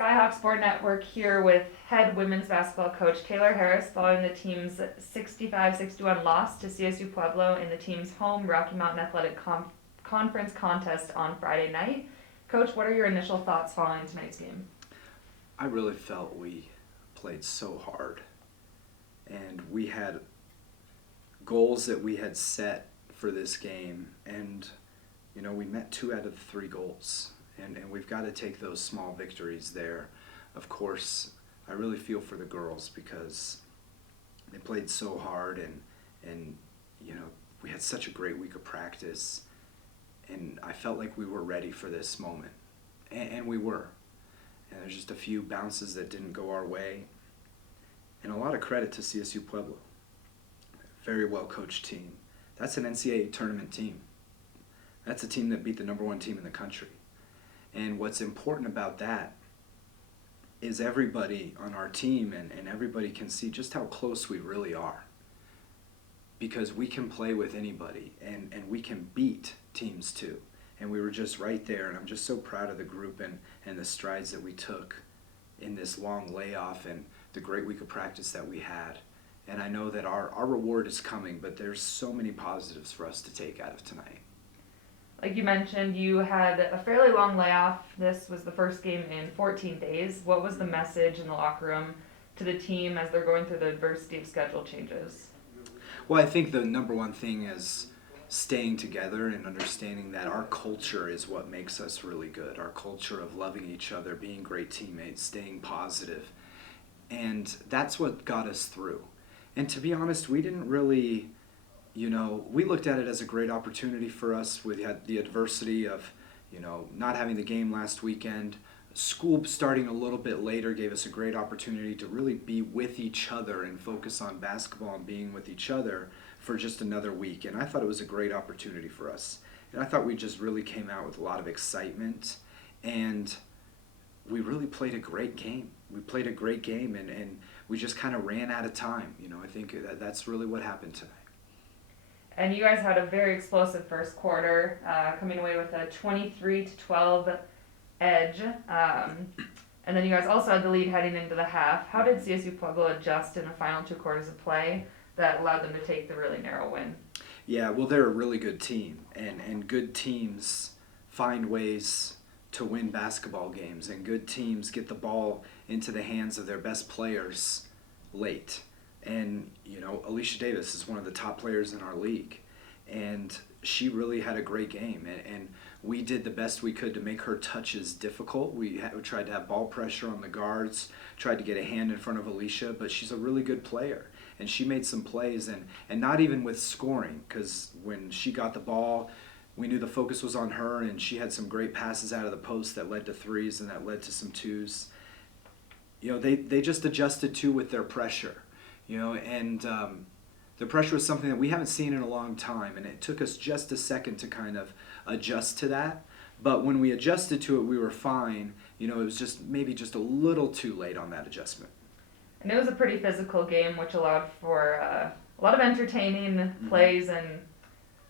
Skyhawk Sport Network here with head women's basketball coach Taylor Harris following the team's 65-61 loss to CSU Pueblo in the team's home Rocky Mountain Conference contest on Friday night. Coach, what are your initial thoughts following tonight's game? I really felt we played so hard, and we had goals that we had set for this game, and we met 2 out of the 3 goals. And we've got to take those small victories there. Of course, I really feel for the girls because they played so hard and we had such a great week of practice, and I felt like we were ready for this moment. And we were. And there's just a few bounces that didn't go our way. And a lot of credit to CSU Pueblo. Very well coached team. That's an NCAA tournament team. That's a team that beat the number 1 team in the country. And what's important about that is everybody on our team and everybody can see just how close we really are. Because we can play with anybody and we can beat teams too. And we were just right there, and I'm just so proud of the group and the strides that we took in this long layoff and the great week of practice that we had. And I know that our reward is coming, but there's so many positives for us to take out of tonight. Like you mentioned, you had a fairly long layoff. This was the first game in 14 days. What was the message in the locker room to the team as they're going through the adversity of schedule changes? Well, I think the number one thing is staying together and understanding that our culture is what makes us really good. Our culture of loving each other, being great teammates, staying positive. And that's what got us through. And to be honest, we didn't really... we looked at it as a great opportunity for us. We had the adversity of, not having the game last weekend. School starting a little bit later gave us a great opportunity to really be with each other and focus on basketball and being with each other for just another week. And I thought it was a great opportunity for us. And I thought we just really came out with a lot of excitement. And we really played a great game. We played a great game, and we just kind of ran out of time. I think that's really what happened tonight. And you guys had a very explosive first quarter, coming away with a 23-12 edge. And then you guys also had the lead heading into the half. How did CSU Pueblo adjust in the final 2 quarters of play that allowed them to take the really narrow win? Yeah, well, they're a really good team, and good teams find ways to win basketball games, and good teams get the ball into the hands of their best players late. And, Alicia Davis is one of the top players in our league. And she really had a great game. And we did the best we could to make her touches difficult. We tried to have ball pressure on the guards, tried to get a hand in front of Alicia, but she's a really good player. And she made some plays, and not even with scoring, because when she got the ball, we knew the focus was on her, and she had some great passes out of the post that led to threes and that led to some twos. They just adjusted too with their pressure. And the pressure was something that we haven't seen in a long time, and it took us just a second to kind of adjust to that. But when we adjusted to it, we were fine. It was just maybe just a little too late on that adjustment. And it was a pretty physical game, which allowed for a lot of entertaining plays and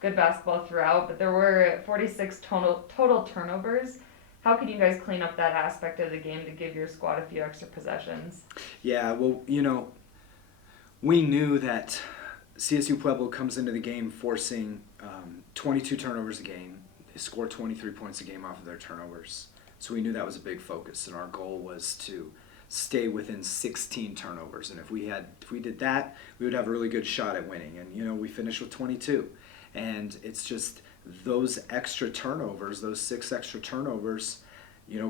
good basketball throughout. But there were 46 total turnovers. How could you guys clean up that aspect of the game to give your squad a few extra possessions? Yeah, well, we knew that CSU Pueblo comes into the game forcing 22 turnovers a game. They score 23 points a game off of their turnovers. So we knew that was a big focus, and our goal was to stay within 16 turnovers. And if we did that, we would have a really good shot at winning. And we finished with 22. And it's just those extra turnovers, those 6 extra turnovers,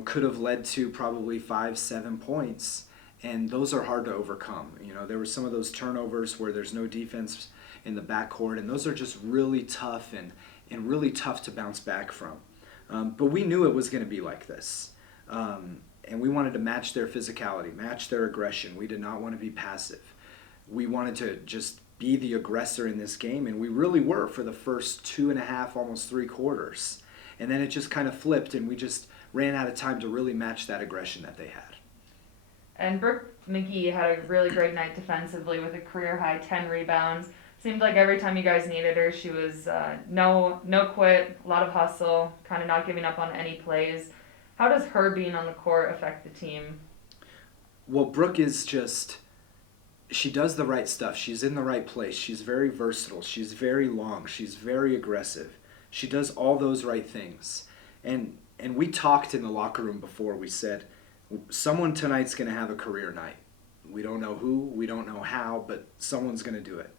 could have led to probably 5-7 points. And those are hard to overcome. There were some of those turnovers where there's no defense in the backcourt, and those are just really tough and really tough to bounce back from. But we knew it was going to be like this. And we wanted to match their physicality, match their aggression. We did not want to be passive. We wanted to just be the aggressor in this game, and we really were for the first 2.5, almost 3 quarters. And then it just kind of flipped, and we just ran out of time to really match that aggression that they had. And Brooke McGee had a really great night defensively with a career-high 10 rebounds. Seemed like every time you guys needed her, she was no quit, a lot of hustle, kind of not giving up on any plays. How does her being on the court affect the team? Well, Brooke is just, she does the right stuff. She's in the right place. She's very versatile. She's very long. She's very aggressive. She does all those right things. And we talked in the locker room before. We said, someone tonight's going to have a career night. We don't know who, we don't know how, but someone's going to do it.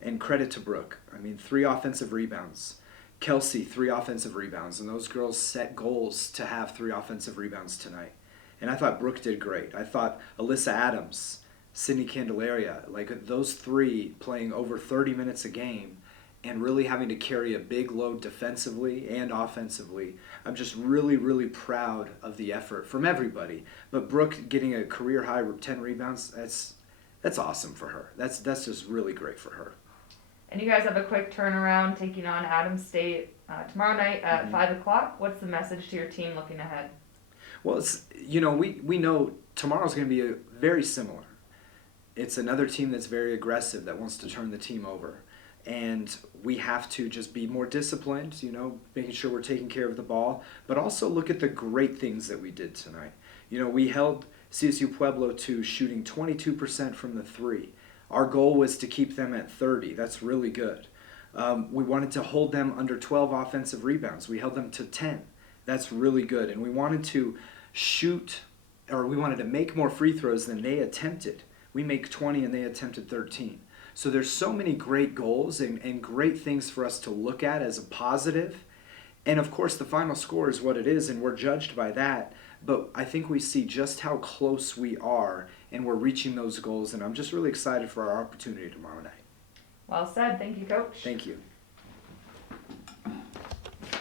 And credit to Brooke. I mean, 3 offensive rebounds. Kelsey, 3 offensive rebounds. And those girls set goals to have 3 offensive rebounds tonight. And I thought Brooke did great. I thought Alyssa Adams, Sydney Candelaria, like those 3 playing over 30 minutes a game and really having to carry a big load defensively and offensively. I'm just really, really proud of the effort from everybody. But Brooke getting a career high 10 rebounds, that's awesome for her. That's just really great for her. And you guys have a quick turnaround taking on Adams State tomorrow night at 5 o'clock. What's the message to your team looking ahead? Well, we know tomorrow's going to be very similar. It's another team that's very aggressive, that wants to turn the team over. And we have to just be more disciplined, making sure we're taking care of the ball, but also look at the great things that we did tonight. We held CSU Pueblo to shooting 22% from the 3. Our goal was to keep them at 30. That's really good. We wanted to hold them under 12 offensive rebounds. We held them to 10. That's really good. And we wanted to we wanted to make more free throws than they attempted. We make 20 and they attempted 13. So there's so many great goals and great things for us to look at as a positive. And of course, the final score is what it is, and we're judged by that. But I think we see just how close we are, and we're reaching those goals. And I'm just really excited for our opportunity tomorrow night. Well said. Thank you, Coach. Thank you.